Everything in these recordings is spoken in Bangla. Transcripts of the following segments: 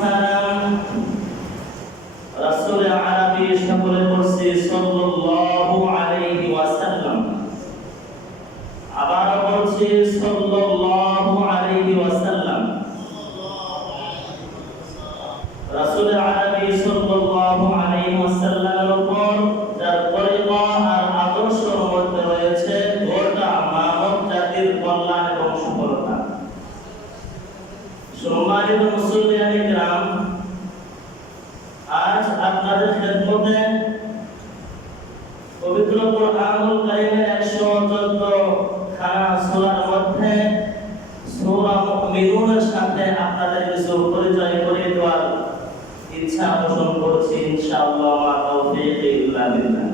সালাম রাসূল আরবি সকলে পড়ছি সাল্লাল্লাহু আলাইহি ওয়াসাল্লাম। আবার বলছি সাল্লাল্লাহু আলাইহি ওয়াসাল্লাম। রাসূল আরবি সাল্লাল্লাহু আলাইহি ওয়াসাল্লামের উপর যার তরিকা আর আদর্শের মধ্যে রয়েছে গোটা মানব জাতির কল্যাণ এবং সফলতা। সম্মানিত মুসলিয়ান কিরাম, আজ আপনাদের খেদমতে পবিত্র কোরআনুল কারীমের 114 খানা সূরার মধ্যে সূরা মুমিনুনের সাথে আপনাদের কিছু পরিচয় করে দেওয়ার ইচ্ছা পোষণ করছি ইনশাআল্লাহ। মা তাওফীক ইল্লা বিল্লাহ।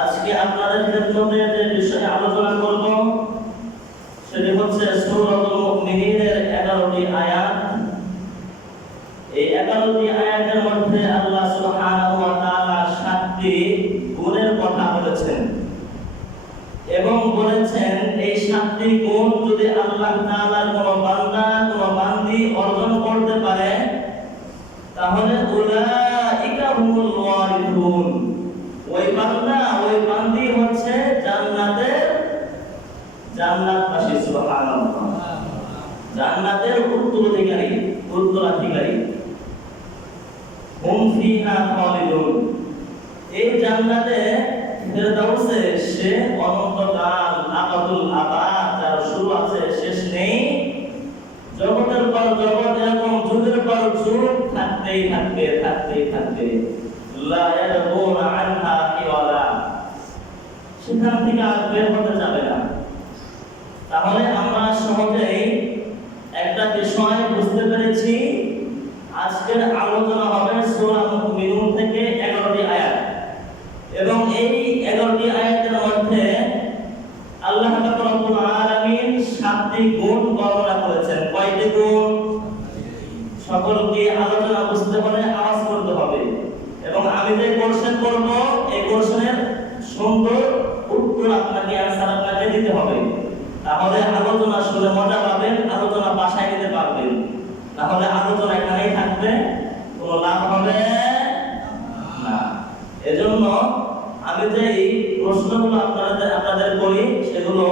আজকে আপনাদের খেদমতে যে বিষয়ে আলোচনা করব সেটি হচ্ছে সূরাতুল মুমিনিনের 11টি আয়াত। এই 11টি আয়াতের মধ্যে আল্লাহ সুবহানাহু ওয়া তাআলা 7টি গুণের কথা বলেছেন এবং বলেছেন এই 7টি গুণ যদি আল্লাহ তাআলার কোনো বান্দা কোনো বান্দি অর্জন করতে পারে তাহলে উলাইকা হুমুল ওয়ারিসুন, ওই বান্দা ওই বান্দি হচ্ছে জান্নাতবাসী। সুবহানাল্লাহ। জান্নাতের উত্তরাধিকারী। হুম ফিহা খালিদুন, এই জান্নাতে ফেরদাউসে সে অনন্তকাল আবাদুল আবাদ, যার শুরু আছে শেষ নেই। জগতের পর জগৎ এরকম যুগের পর যুগ থাকতেই থাকবে। লা ইয়াবুনা আনহা হিওয়ালা, সেখান থেকে আর বের হতে যাবে না। তাহলে আমরা সহজেই একটা বিষয় বুঝতে পেরেছি। আজকের আলোচনা হবে সূরা মুমিনুন থেকে 11টি আয়াত এবং এই 11টি আয়াতের মধ্যে আল্লাহ পাক রব্বুল আলামিন 7টি গুণ বর্ণনা করেছেন। কয়টি গুণ? সকলকে আলোচনা বুঝতে হলে আওয়াজ করতে হবে এবং আমি যে কোশ্চেন করব এই কোশ্চেনের সুন্দর উত্তর আপনাকে আনসার আপনাকে দিতে হবে। তাহলে আলোচনা শুনে মজা পাবেন, আলোচনা বাসায় নিতে পারবেন। তাহলে আলোচনা এখানেই থাকবে, কোনো লাভ হবে না। এজন্য আমি যে এই প্রশ্নগুলো আপনাদের করি সেগুলো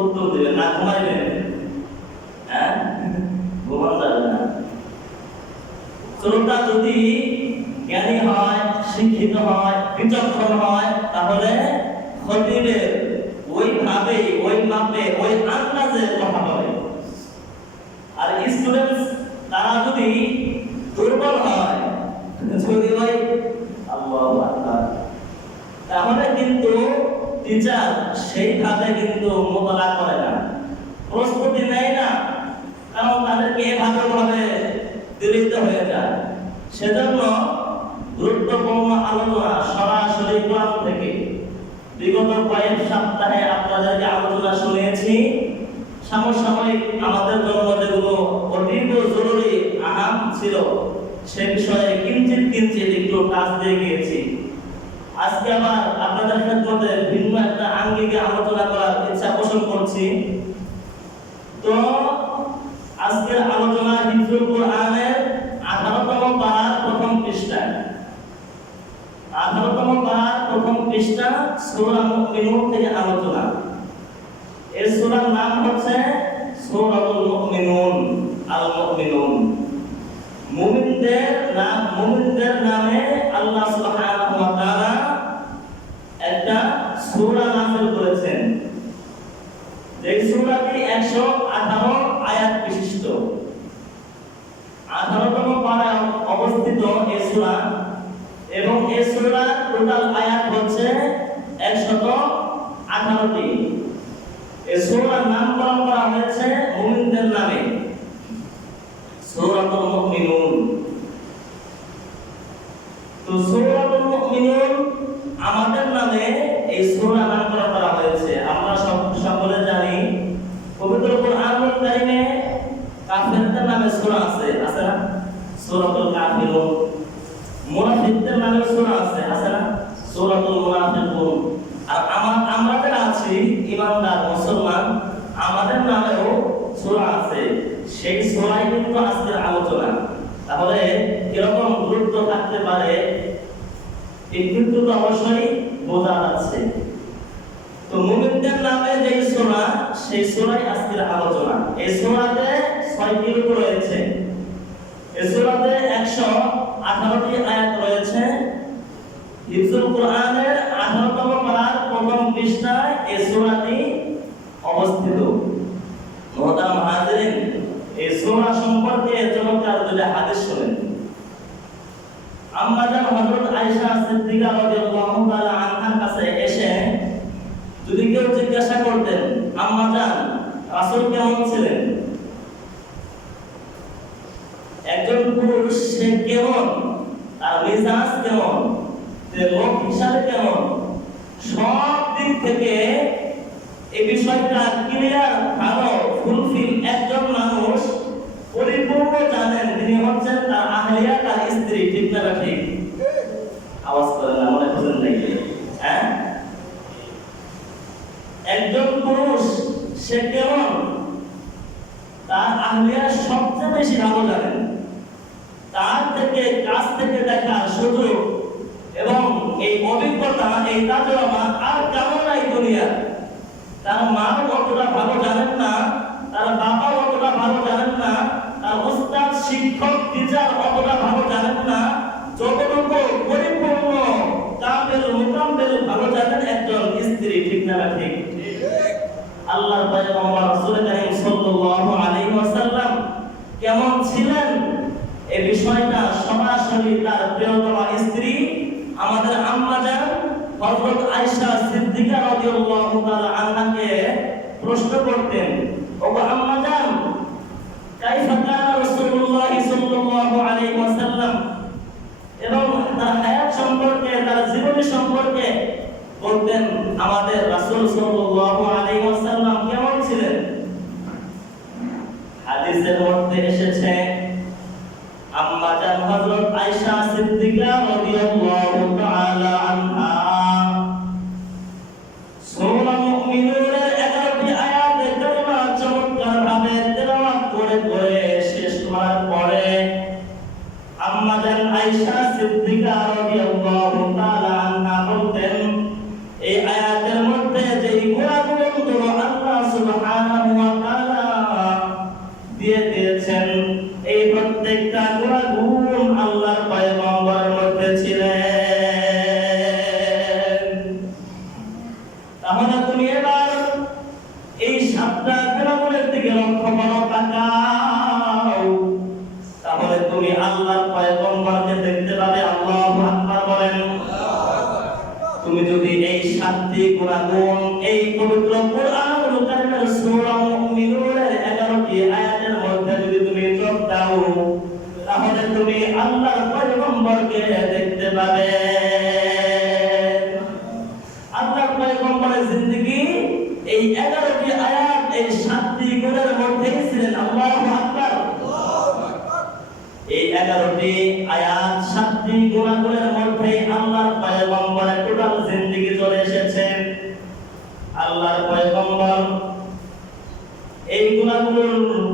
উত্তর দিবেন, না ঘুমাইবেন। হ্যাঁ, ঘুমান যাবে না। শ্রোতা যদি জ্ঞানী হয়, শিক্ষিত হয়, বিচক্ষণ হয় তাহলে খতিবের ওইভাবে ওই মাপে ওই আন্দাজে কথা বলে। আর স্টুডেন্টস তারা যদি দুর্বল হয়, যদি ওই আল্লাহু আকবার, তাহলে কিন্তু টিচার সেইভাবে কিন্তু মোতালা করে না, প্রস্তুতি নেয় না, কারণ তাদেরকে এভাবে ভাবে দিলিত হয়ে যায়। সেজন্য গুরুত্বপূর্ণ আলোচনা সরাসরি কোরআন থেকে বিগত কয়েক সপ্তাহে আপনাদেরকে আলোচনা শুনিয়েছি। সমসাময়িক আমাদের জন্য যেগুলো অতীব জরুরি আহাম ছিল সে বিষয়ে কিঞ্চিত একটু কাজ দিয়ে গিয়েছি। আজকে আবার আপনাদের খেদমতে ভিন্ন একটা আঙ্গিকে আলোচনা করার ইচ্ছা পোষণ করছি। তো আজকের আলোচনা হিফজুল কোরআনের 18তম পারার প্রথম পৃষ্ঠা। 18তম পারার প্রথম পৃষ্ঠা সূরা মুমিনুন থেকে আলোচনা। এই সূরার নাম হচ্ছে সূরাতুল মুমিনুন, আল মুমিনুন। মুমিনদের নামে আল্লাহ সুবহানাহু ওয়া তাআলা একটা সূরা নাযিল করেছেন। এই সূরাটি 118 আয়াত বিশিষ্ট। 18তম পারায় অবস্থিত এই সূরা এবং এই সূরার টোটাল আয়াত হচ্ছে 118টি। এই সূরার নামকরণ করা হয়েছে মুমিনদের নামে, সূরাতুল মুমিনুন। তো সূরাতুল মুমিনুন আমাদের নামে এই সূরা নামকরণ করা হয়েছে। আমরা সকলে জানি পবিত্র কোরআনুল কারীমে কাফিরদের নামে সূরা আছে না? সূরাতুল কাফিরুন। মুনাফিকদের নামে সূরা আছে না? সূরাতুল মুনাফিকুন। আর আমরা যারা আছি ঈমানদার মুসলমান, আমাদের নামেও সূরা আছে। সেই সূরাই কিন্তু আজকের আলোচনা। একটু তো অবশ্যই বোঝা যাচ্ছে। তো মুমিনদের নামে যে সূরা, সেই সূরায় আজকের আলোচনা। এই সূরাতে 6টি রূপ রয়েছে। এই সূরাতে 118টি আয়াত রয়েছে। হিফজুল কোরআনের 18তম পারার প্রথম পৃষ্ঠায় এই সূরাটি অবস্থিত। মোহতারাম হাজিরিন, এই সূরা সম্পর্কে চমৎকার দুটি হাদিস শুনেন। আম্মা জান হযরত আয়েশা সিদ্দিকা রাদিয়াল্লাহু তাআলা আনহার কাছে এসে যদি কেউ জিজ্ঞাসা করতেন, আম্মা জান রাসূল কেমন ছিলেন, একজন পুরুষ সে কেমন, তার মেজাজ কেমন, সে লোক হিসাবে কেমন, সব দিক থেকে এই বিষয়টা ক্লিয়ার ভালো ফুলফিল একজন মানুষ পরিপূর্ণ জানেন, তিনি হচ্ছেন তার আহলিয়া, তার স্ত্রী। ঠিক না ঠিক? আওয়াজ করেন না, মনে বুঝেন নাকি? হ্যাঁ, একজন পুরুষ সে কেমন, তার আহলিয়া সবচেয়ে বেশি ভালো জানেন। তার থেকে কাছ থেকে দেখার সুযোগ এবং এই অভিজ্ঞতা, এই তাজরবা আর কেমন নাই দুনিয়া। তার মা অতটা ভালো জানেন না, তার বাবা অতটা ভালো জানেন না, তার উস্তাদ শিক্ষক টিচার অতটা ভালো জানেন না, যতটুকু পরিপূর্ণ কামেল মুকাম্মেল ভালো জানেন একজন স্ত্রী। ঠিক না ঠিক? আল্লাহর পয়গম্বর রাসূল কারীম সাল্লাল্লাহু আলাইহি ওয়াসাল্লাম কেমন ছিলেন এই বিষয়টা সরাসরি তার প্রিয়তমা স্ত্রী আমাদের আম্মা জান হযরত আয়েশা সিদ্দিকা রাদিয়াল্লাহু তাআলা আনহাকে প্রশ্ন করতেন, ওগো আম্মা জান, কাইফা কানা রাসূলুল্লাহ সাল্লাল্লাহু আলাইহি ওয়াসাল্লাম, এবং তার হায়াত সম্পর্কে, তার জীবনী সম্পর্কে বলতেন আমাদের রাসূল সাল্লাল্লাহু আলাইহি ওয়াসাল্লাম কেমন ছিলেন। হাদিসের মধ্যে এসেছে আম্মা জান হযরত আয়েশা সিদ্দিকা রাদিয়াল্লাহু তাআলা আনহা সূরা মুমিনুনের 11টি আয়াতে কারিমা চমৎকারভাবে তেলাওয়াত করে করে শেষ করার পরে আম্মা জান আয়েশা সিদ্দিকা রাদিয়াল্লাহু তাআলা আনহা বলতেন, এই আয়াতের মধ্যে যে গুণাগুলো আল্লাহ সুবহানাহু ওয়া তাআলা দিয়ে দিয়েছেন, এই প্রত্যেকটা গুণ আল্লাহর পয়গম্বরের মধ্যে ছিলেন। তাহলে তুমি এবার এই 7টা গুণের দিকে লক্ষ্য করো, তাকাও, তাহলে তুমি আল্লাহর পয়গম্বরকে দেখতে পাবে। আল্লাহু আকবার বলেন। তুমি যদি এই 7টি গুণ এই পবিত্র কোরআনুল কারীমের সূরা মুমিনুনের 11টি আয়াতের মধ্যে যদি তুমি চোখ দাও, তাহলে তুমি আল্লাহর পয়গম্বরকে দেখতে পাবে। আল্লাহর পয়গম্বরের জিন্দেগি এই 11টি আয়াত, এই 7টি গুণের মধ্যেই ছিলেন। আল্লাহু আকবার। এই 11টি আয়াত 7টি গুণের মধ্যেই আল্লাহর পয়গম্বরের টোটাল জিন্দেগি চলে এসেছে। আল্লাহর পয়গম্বর এই গুণগুলোর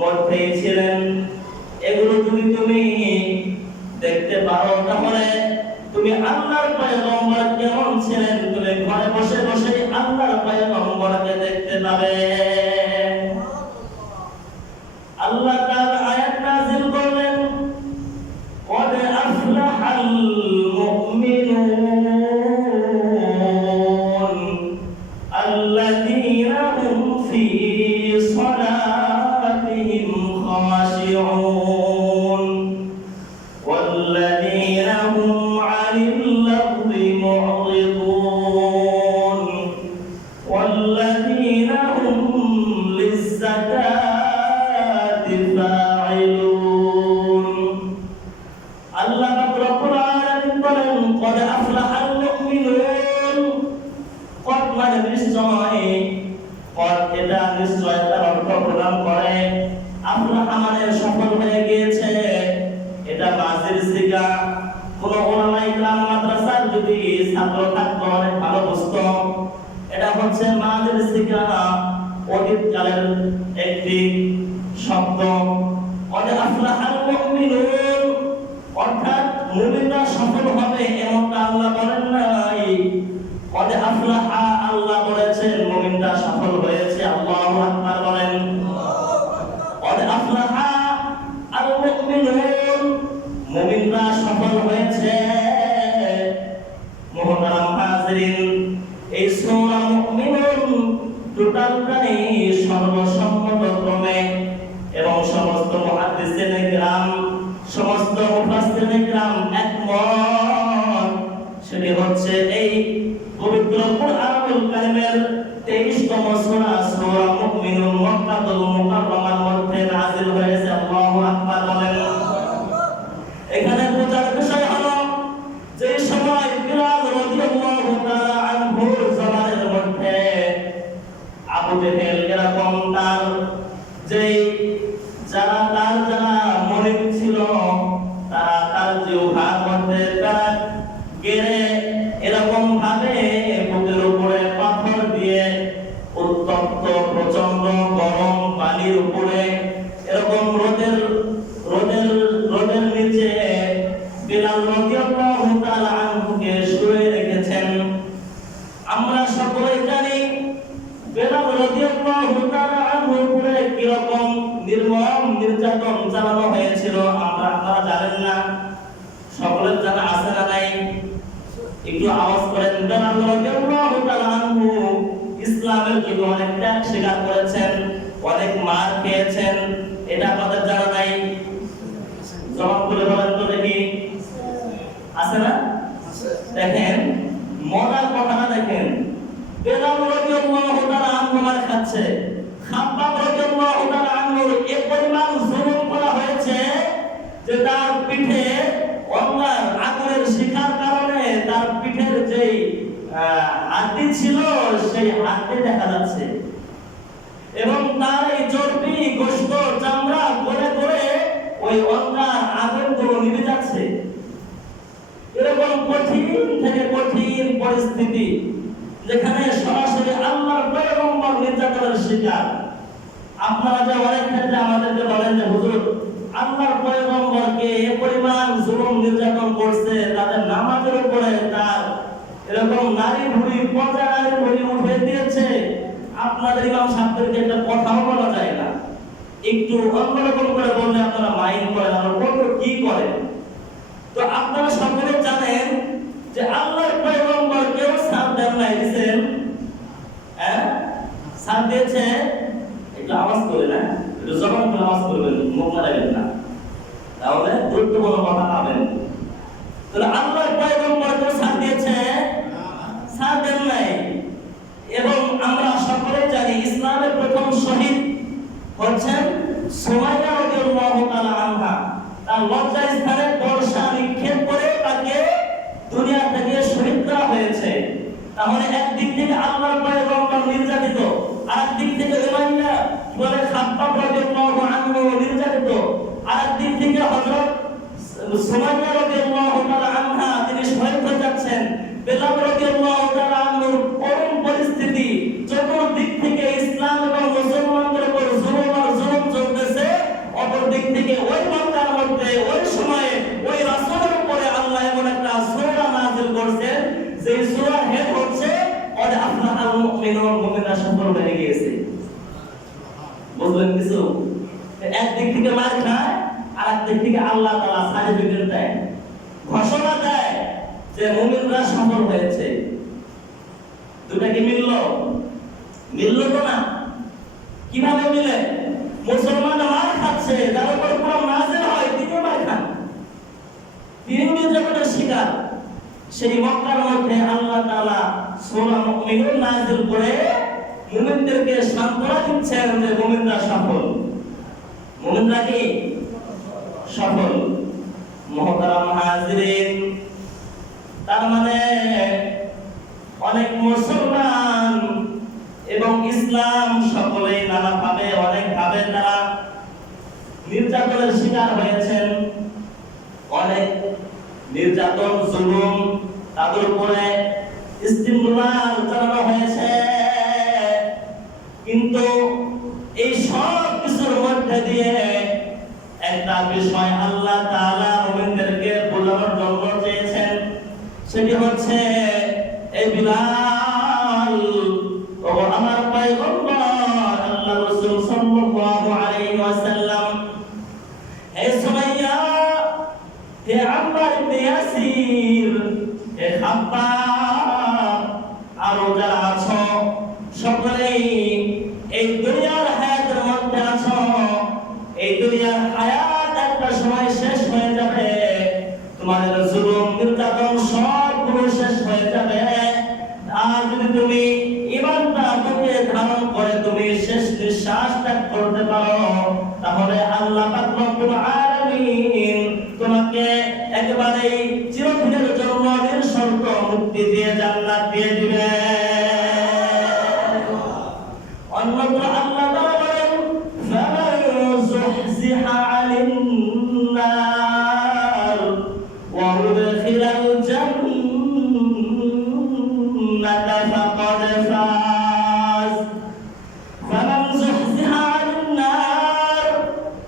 মধ্যেই ছিলেন। এগুলো যদি তুমি দেখতে পারো, তাহলে তুমি আল্লাহর পয়গম্বর কেমন ছিলেন তুমি ঘরে বসে বসে আল্লাহর পয়গম্বরকে দেখতে পাবে। আল্লাহ তাআলা আয়াত নাযিল করলেন, قد أفلح المؤمنون الذين هم في صلاتهم خاشعون والذين هم عن اللغو معرضون والذين هم للزكاة فاعلون। আল্লাহ রাব্বুল আলামিন বলেন, قد أفلح المؤمنون। قد মানে নিশ্চয়, قد এটা নিশ্চয়তার অর্থ প্রদান করে। আফলাহ মানে সফল হয়ে গিয়েছে, এটা মাজির সিগা। কোন উলামায়ে ইকরাম মাদ্রাসার যদি ছাত্র থাকতো অনেক ভালো বুঝতো, এটা হচ্ছে মাজির সিগা, অতীতকালের একটি শব্দ। قد أفلح المؤمنون অর্থাৎ মুমিনরা সফল হবে এমনটা আল্লাহ বলেন নাই। কদ আফলাহা আল্লাহ বলেছেন মুমিনরা সফল হয়েছে। আল্লাহু আকবার বলেন। কদ আফলাহা আল মুমিনুন মুমিনরা সফল হয়েছে। মুহতারাম হাজিরিন, এই সূরা মুমিনুন টোটালটাই সর্বসম্মতক্রমে এবং সমস্ত মুহাদ্দিসিনে কিরাম, সমস্ত মুফাসসিরিনে কিরাম একমত। সেটি হচ্ছে এই পবিত্র কুরআনুল কারীমের 23তম সূরা সূরা মুমিনুন মক্কাতুল মুকাররমার মধ্যে নাযিল হয়েছে। আল্লাহু আকবার বলেন। এখানে বোঝার বিষয় হলো যে সময় বিলাল রাদিয়াল্লাহু তাআলা আনহুর জামানের মধ্যে আবু জেহেল এরকম তার যারা মরিদ ছিল তারা তার জিহ্বার মধ্যে তারা গেড়ে এরকম ভাবে বুকের উপরে পাথর দিয়ে উত্তপ্ত প্রচন্ড গরম পানির উপরে এরকম রোদের নিচে বিলাল রাদিয়াল্লাহু তাআলা আনহুকে শুয়ে রেখেছেন। আমরা সকলেই জানি বিলাল রাদিয়াল্লাহু তাআলা আনহুর উপরে কিরকম নির্মম নির্যাতন চালানো হয়েছিল আপনারা জানেন না? সকলের জানা আছে না নাই? একটু আওয়াজ করেন। বিলাল রাদিয়াল্লাহু তাআলা আনহু ইসলামের জন্য অনেক ত্যাগ স্বীকার করেছেন, অনেক মার খেয়েছেন। এটা আপনাদের জানা নাই? জবাব করে বলেন তো দেখি, আছে না? দেখেন মজার কথাটা দেখেন। বিলাল রাদিয়াল্লাহু তাআলা আনহু মার খাচ্ছে, খাব্বাব রাদিয়াল্লাহু তাআলা আনহুর এই পরিমাণ জুলুম করা হয়েছে যে তার পিঠে অঙ্গার আগুনের শিখার কারণে তার পিঠের যেই হাড্ডি ছিল সেই হাড্ডি দেখা যাচ্ছে এবং তার এই চর্বি গোশত চামড়া গলে গলে ওই অঙ্গার আগুনগুলো নিভে যাচ্ছে। এরকম কঠিন থেকে কঠিন পরিস্থিতি যেখানে সরাসরি আল্লাহর পয়গম্বর নির্যাতনের শিকার। আপনারা যে অনেক ক্ষেত্রে আমাদেরকে বলেন যে হুজুর আল্লাহর পয়গম্বরকে এই পরিমাণ জুলুম নির্যাতন করছে, তাদের নামাজের উপরে তার এরকম নারী ভুঁড়ি পচা নারী ভুঁড়ি উঠে দিয়েছে। আপনাদের ইমাম সাহেবদেরকে একটা কথাও বলা যায় না, একটু অন্যরকম করে বললে আপনারা মাইন্ড করেন, আমরা বলবো কি করেন। তো আপনারা সকলে জানেন যে আল্লাহর পয়গম্বর কেউ সাথ দেন নাই, দিয়েছেন? হ্যাঁ, সাথ দিয়েছে। একটু আওয়াজ করে না, একটু জবান করে আওয়াজ করবেন, মুখ নাড়াবেন না, তাহলে গুরুত্বপূর্ণ কথা পাবেন। তাহলে আল্লাহর পয়গম্বর কেউ সাথ দিয়েছে? সাথ দেন নাই। এবং আমরা সকলেই জানি ইসলামের প্রথম শহীদ হচ্ছেন সুমাইয়া রাদিয়াল্লাহু তাআলা আনহা। তার লজ্জা স্থানে বর্ষা নিক্ষেপ করে তাকে দুনিয়া থেকে শহীদ করা হয়েছে। তাহলে একদিক থেকে আল্লাহর পয়গম্বর নির্যাতিত, আরেকদিক থেকে উমাইয়া বলে খাব্বাব রাদিয়াল্লাহু আনহু নির্যাতিত, আরেকদিক থেকে হযরত সুমাইয়া রাদিয়াল্লাহু তাআলা আনহা তিনি শহীদ হয়ে যাচ্ছেন। বিলাল রাদিয়াল্লাহু তাআলা আনহুর করুণ পরিস্থিতি, চতুর্দিক থেকে ইসলাম এবং মুসলমানদের উপর জুলুম চলতেছে, অপর দিক থেকে ওই মক্কার মধ্যে ওই সময়ে ওই রাসূলের উপরে আল্লাহ এমন একটা সূরা নাযিল করেছেন যে সূরার হেড হচ্ছে কদ আফলাহাল মুমিনুন, মুমিনরা সফল হয়ে গিয়েছে। বুঝলেন কিছু? একদিক থেকে মার খায়, আরেকদিক থেকে আল্লাহ তাআলা সার্টিফিকেট দেয়, ঘোষণা দেয় যে মুমিনরা সফল হয়েছে। দুটা কি মিলল তো না? কিভাবে মিলে? মুসলমানরা মার খাচ্ছে, যার উপর কোরআন নাযিল হয় তিনি মার খান, তিনি নির্যাতনের শিকার। সেই মক্কার মধ্যে আল্লাহ তাআলা সূরা মুমিনুন নাযিল করে মুমিনদেরকে সান্ত্বনা দিচ্ছেন যে মুমিনরা সফল। মুমিনরা কি সফল? মুহতারাম হাজিরিন, তার মানে অনেক মুসলমান এবং ইসলাম সকলেই নানাভাবে অনেকভাবে তারা নির্যাতনের শিকার হয়েছেন। অনেক নির্যাতন জুলুম তাদের উপরে ইস্তিমলাল চালানো হয়েছে, কিন্তু এই সব কিছুর মধ্যে দিয়ে একটা বিষয় আল্লাহ তাআলা মুমিনদেরকে বোঝানোর জন্য হে সুমাইয়া, হে আম্মার ইবনে ইয়াসির, হে খাব্বাব, আরো যারা আছো সকলেই এই দুনিয়ার হায়াতের মধ্যে আছো। এই দুনিয়ার হায়াত একটা সময় শেষ হয়ে যাবে, তোমাদের জুলুম নির্যাতন সবগুলো শেষ হয়ে যাবে। আর যদি তুমি ঈমানটা বুকে ধারণ করে তুমি শেষ নিঃশ্বাস ত্যাগ করতে পারো, তাহলে আল্লাহ পাক রব্বুল আলামিন তোমাকে একেবারে চিরদিনের জন্য নিঃশর্ত মুক্তি দিয়ে জান্নাত দিয়ে দিবে। অন্যত্র আল্লাহ তাআলা বলেন, ফামান যুহজিহা আনিন নার ওয়া উদখিলাল জান্নাতা ফাকাদ ফাজ। ফামান যুহজিহা আনিন নার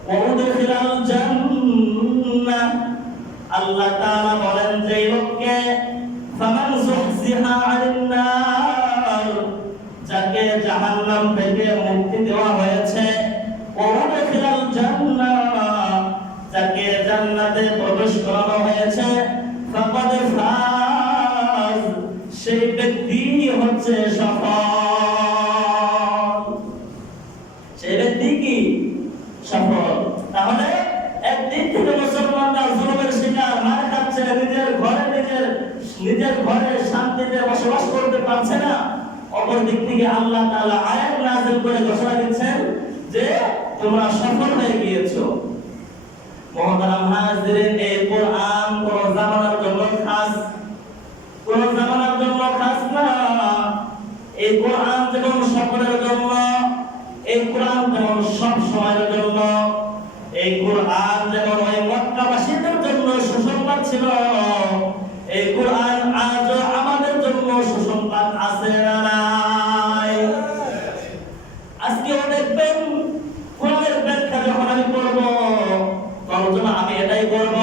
ওয়া উদখিলাল জান্নাহ, আল্লাহ তাআলা বলেন যে লোককে ফামান যুহজিহা আনিন নার, যাকে জাহান্নাম থেকে মুক্তি দেওয়া হয়েছে, ওয়া উদখিলাল জান্নাহ, যাকে জান্নাতে প্রবেশ করানো হয়েছে, ফাকাদ ফাজ, সেই ব্যক্তি হচ্ছে সফল। সেই ব্যক্তি কি সফল? তাহলে একদিক থেকে মুসলমানরা জুলুমের শিকার, মার খাচ্ছে, নিজের ঘরে শান্তিতে বসবাস করতে পারছে না। অপর দিক থেকে আল্লাহ তাআলা আয়াত নাযিল করে ঘোষণা দিচ্ছেন যে তোমরা সফল হয়ে গিয়েছো। মুহতারাম হাজিরিন, এই কোরআন কোন জামানার জন্য খাস, কোন জামানার জন্য খাস না। এই কোরআন যেমন সকলের জন্য, এই কোরআন যেমন সব সময়ের জন্য। এই কোরআন যেমন ওই মক্কাবাসীদের জন্য সুসংবাদ ছিল, এই কোরআন আজও আমাদের জন্য সুসংবাদ আছে না নাই? আজকেও দেখবেন কোরআনের ব্যাখ্যা যখন আমি করব, তখন আমি এটাই করব,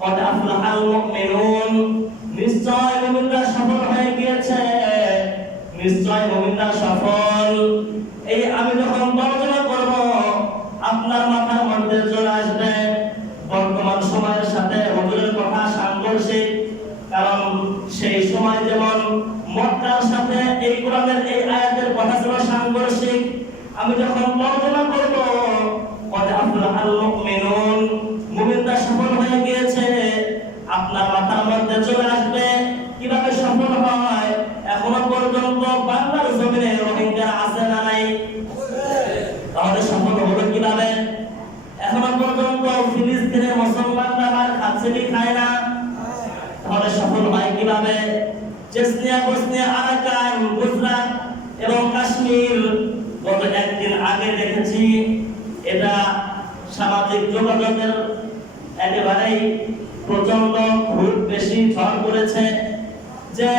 কদ আফলাহাল মুমিনুন, নিশ্চয় মুমিনরা সফল হয়ে গিয়েছে, নিশ্চয় মুমিনরা সফল। এই আমি যখন তর্জমা করব, আপনার মাথার মধ্যে চলে আসবে বর্তমান সময়ের সাথে হুজুরের কথা সাংঘর্ষিক। কারণ সেই সময় যেমন মক্কার সাথে এই কোরআনের এই আয়াতের কথা ছিল সাংঘর্ষিক। আমি যখন তর্জমা করব, কদ আফলাহাল মুমিনুন, মুমিনরা সফল হয়ে গিয়েছে, আপনার মাথার মধ্যে চলে আসবে কিভাবে সফল হয়। এখনো পর্যন্ত বাংলার জমিনে রোহিঙ্গারা আছে না নাই? তাহলে সফল হলো কিভাবে? এখনো পর্যন্ত ফিলিস্তিনের মুসলমানরা মার খাচ্ছে কি খায় না? তাহলে সফল হয় কিভাবে? চেচনিয়া, বসনিয়া, আরাকান, গুজরাট এবং কাশ্মীর গত একদিন আগে দেখেছি, এটা সামাজিক যোগাযোগের একেবারেই প্রচন্ড খুব বেশি ঝড় পড়েছে যে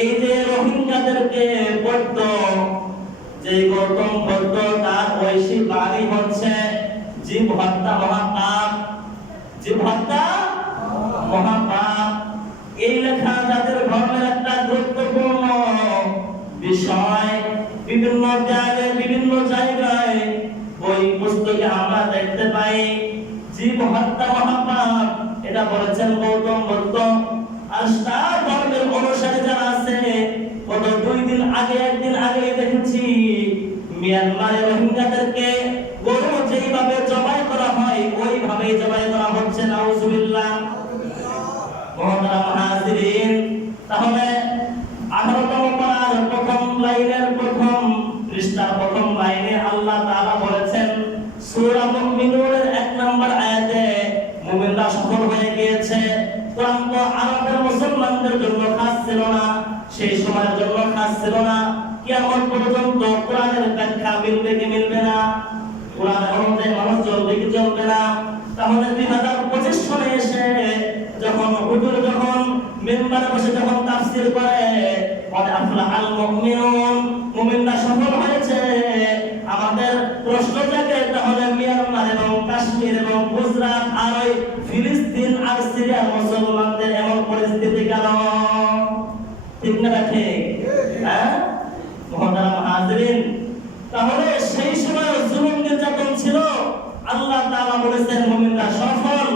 এই যে রোহিঙ্গাদেরকে বৈধ যে গৌতম বৌদ্ধ তার ঐশী বাণী হচ্ছে জীব হত্যা মহাপাপ, জীব হত্যা মহাপাপ। এই লেখা যাদের ধর্মের একটা গুরুত্বপূর্ণ বিষয়, বিভিন্ন জায়গায় বিভিন্ন জায়গায় ওই পুস্তকে আমরা দেখতে পাই জীব হত্যা মহাপাপ, এটা বলেছেন গৌতম বুদ্ধ। আর তার ধর্মের অনুসারী যারা আছে, গত 2 দিন আগে একদিন আগে দেখেছি মিয়ানমারে রোহিঙ্গাদেরকে গরু যেইভাবে জবাই করা হয় ওইভাবেই জবাই করা হচ্ছে। নাউজুবিল্লাহ। মুহতারাম হাজিরিন, তাহলে 18তম পারার প্রথম লাইনের প্রথম পৃষ্ঠার প্রথম লাইনে আল্লাহ তাআলা বলেছেন সূরা মুমিনুনের 1 নম্বর আয়াতে মুমিনরা সফল হয়ে গিয়েছে। কোরআন তো আরবের মুসলমানদের জন্য খাস ছিল না, সেই সময়ের জন্য খাস ছিল না। কিয়ামত পর্যন্ত কোরআনের ব্যাখ্যা মিলবে কি মিলবে না? কোরআন অনুযায়ী মানুষ চলবে কি চলবে না? তাহলে 2025 সালে এসে যখন হুজুর যখন মেম্বারে বসে যখন তাফসীর করে কদ আফলাহাল মুমিনুন, মুমিনরা সফল হয়েছে, আমাদের প্রশ্ন জাগে তাহলে মিয়ানমার এবং কাশ্মীর এবং গুজরাট আর ওই ফিলিস্তিন আর সিরিয়ার মুসলমানদের এমন পরিস্থিতি কেন? ঠিক না ঠিক? হ্যাঁ মুহতারাম হাজিরিন, তাহলে সেই সময় জুলুম নির্যাতন ছিল, আল্লাহ তাআলা বলেছেন মুমিনরা সফল,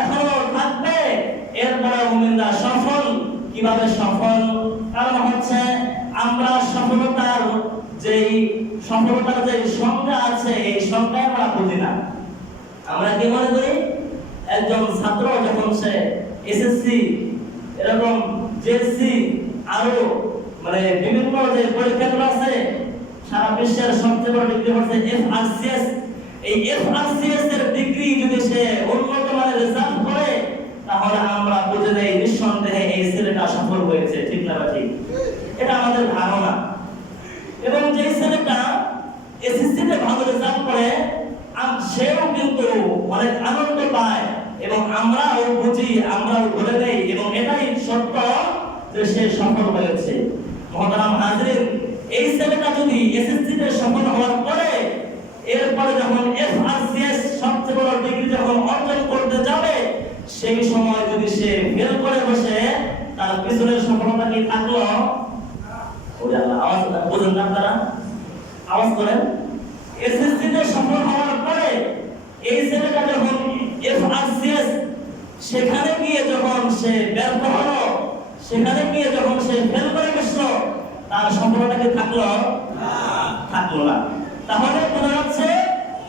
এখনো থাকবে, এরপরে মুমিনরা সফল। কিভাবে সফল? কারণ হচ্ছে আমরা সফলতার যে সংজ্ঞা আছে এই সংজ্ঞা আমরা বুঝি না। আমরা কি মনে করি একজন ছাত্র যখন সে এসএসসি এরকম জেএসসি আরো মানে বিভিন্ন যে পরীক্ষাগুলো আছে, সারা বিশ্বের সবচেয়ে বড় ডিগ্রি হচ্ছে এফআরসিএস, এই এফআরসিএস এর ডিগ্রি যদি সে উন্নত মানের রেজাল্ট করে তাহলে আমরা বুঝে নেই নিঃসন্দেহে এই ছেলেটা সফল হয়েছে। ঠিক না ঠিক? এটা আমাদের ধারণা। এবং যে ছেলেটা এসএসসি তে ভালো রেজাল্ট করে সেও কিন্তু অনেক আনন্দ পায় এবং আমরাও বুঝি, আমরাও ধরে নেই এবং এটাই সত্য যে সে সফল হয়েছে। মহতারাম হাজরিন, এই ছেলেটা যদি এসএসসি তে সফল হওয়ার পরে এরপরে যখন এফআরসিএস সবচেয়ে বড় ডিগ্রি যখন অর্জন করতে যাবে সেই সময় যদি সে ফেল করে বসে তার পিছনের সফলতা কি থাকলো? ওরে আল্লাহ, আওয়াজ বুঝেন না আপনারা? আওয়াজ করেন। এসএসসি তে সফল হওয়ার পরে এই ছেলেটা যখন এফআরসিএস সেখানে গিয়ে যখন সে ব্যর্থ হলো, সেখানে গিয়ে যখন সে ফেল করে বসলো, তার সফলতা কি থাকলো? থাকলো না। তাহলে বোঝা যাচ্ছে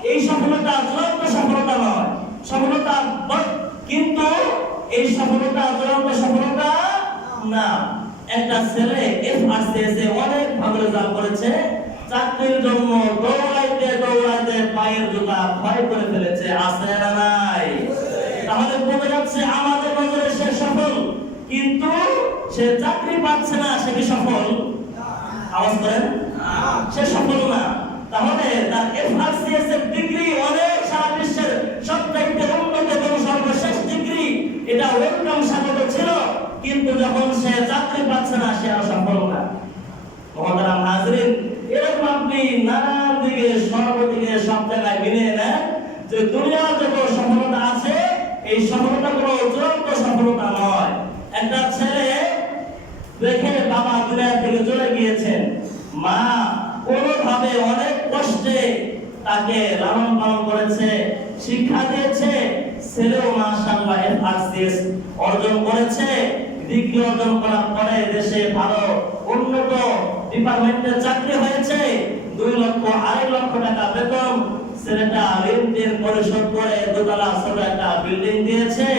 এই সফলতা চূড়ান্ত সফলতা নয়, সফলতা কিন্তু এই সফলতা চূড়ান্ত সফলতা না। একটা ছেলে এফআরসিএস এ অনেক ভালো রেজাল্ট করেছে, চাকরির জন্য দৌড়াইতে দৌড়াইতে পায়ের জুতা ক্ষয় করে ফেলেছে, আছে না নাই? তাহলে বোঝা যাচ্ছে আমাদের নজরে সে সফল, কিন্তু সে চাকরি পাচ্ছে না, সে কি সফল? আওয়াজ করেন। সে সফল না। তাহলে তার এফআরসিএস এর ডিগ্রি অনেক সারা বিশ্বের সবথেকে উন্নত এবং সর্বশেষ ডিগ্রি, এটা ওয়েলকাম স্বাগত ছিল, কিন্তু যখন সে চাকরি পাচ্ছে না সে আর সফল না। মহতারাম হাজরিন, এরকম আপনি নানান দিকে সর্বদিকে সব জায়গায় মিলিয়ে নেন যে দুনিয়ার যত সফলতা আছে এই সফলতা কোনো চূড়ান্ত সফলতা নয়। একটা ছেলে দেখে বাবা দুনিয়া থেকে চলে গিয়েছেন, মা কোনোভাবে অনেক কষ্টে তাকে লালন পালন করেছে, শিক্ষা দিয়েছে, ছেলেও মাশাআল্লাহ এফআরসিএস অর্জন করেছে, ডিগ্রি অর্জন করার পরে দেশে ভালো উন্নত ডিপার্টমেন্টে চাকরি হয়েছে, 2 লক্ষ 2.5 লক্ষ টাকা বেতন, ছেলেটা ঋণ পরিশোধ করে দোতলা ছোট একটা বিল্ডিং দিয়েছে।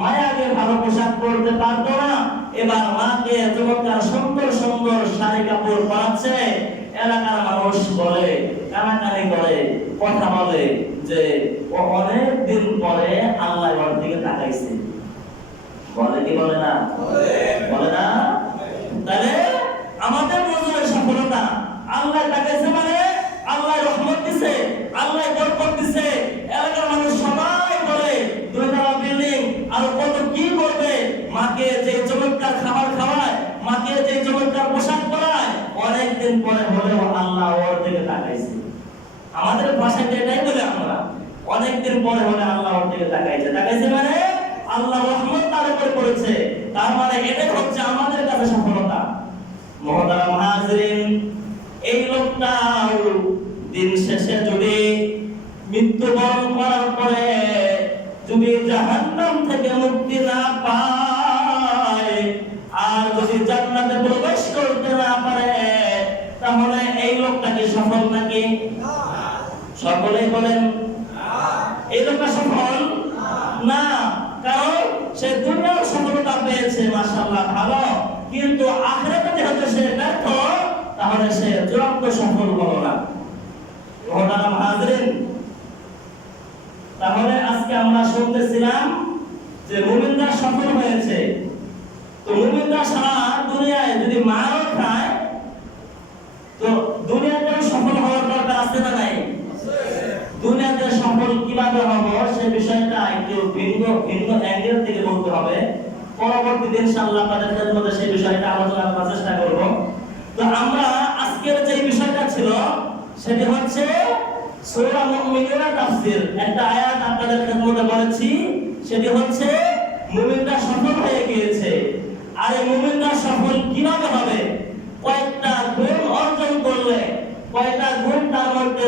মায়াকে ভালো পোশাক পরতে পারতো না, এবার মাকে চমৎকার সুন্দর সুন্দর শাড়ি কাপড় পরাচ্ছে। এলাকার মানুষ বলে, কানাকানি করে, কথা বলে যে ও অনেক দিন পরে আল্লাহ ওর দিকে তাকাইছে। বলে কি বলে না? বলে না? তাহলে আমাদের নজরে সফলতা আল্লাহ তাকাইছে মানে আল্লাহ রহমত দিছে, আল্লাহ বরকত দিছে। এলাকার মানুষ সবাই বলে 2 তলা বিল্ডিং আর কত কি করবে, মাকে যে চমৎকার খাবার খাওয়ায়, মাকে যে চমৎকার পোশাক পরায়, অনেক দিন পরে হলেও আল্লাহ ওর দিকে তাকাইছে। আমাদের ভাষায় এটাই বলে আমরা, অনেক দিন পরে হলে আল্লাহ ওর দিকে তাকাইছে। তাকাইছে মানে আল্লাহ রহমত তার উপর করেছে, তার মানে এটাই হচ্ছে আমাদের কাছে সফলতা। মহতারাম হাজরিন, এই লোকটা দিন শেষে যদি মৃত্যুবরণ করার পরে যদি জাহান্নাম থেকে মুক্তি না পায় আর যদি জান্নাতে প্রবেশ করতে না পারে তাহলে এই লোকটা কি সফল নাকি? সকলেই বলেন এই লোকটা সফল না। কারণ সে দুনিয়ার সফলতা পেয়েছে মাশাআল্লাহ ভালো, কিন্তু আখিরাতে যেহেতু সে ব্যর্থ তাহলে সে চূড়ান্ত সফল হলো না। মহতারাম হাজরিন, তাহলে আজকে আমরা শুনতেছিলাম যে মুমিনরা সফল হয়েছে। তো মুমিনরা সারা দুনিয়ায় যদি মার খায় তো দুনিয়াতে সফল হওয়ার দরকার আছে না নাই? দুনিয়াতে সফল কিভাবে হব সে বিষয়টা একটু ভিন্ন অ্যাঙ্গেল থেকে বলতে হবে। পরবর্তী দিন ইনশাআল্লাহ আপনাদের মধ্যে সেই বিষয়টা আলোচনা করার চেষ্টা করব। তো আমরা আজকের যে বিষয়টা ছিল সেটি হচ্ছে সূরা মুমিনুনের তাফসীর। একটা আয়াত আপনাদের মধ্যে বলেছি, সেটি হচ্ছে মুমিনরা সফল হয়ে গিয়েছে। আর এই মুমিনরা সফল কিভাবে হবে, কয়েকটা গুণ অর্জন করলে, কয়েকটা গুণ তার মধ্যে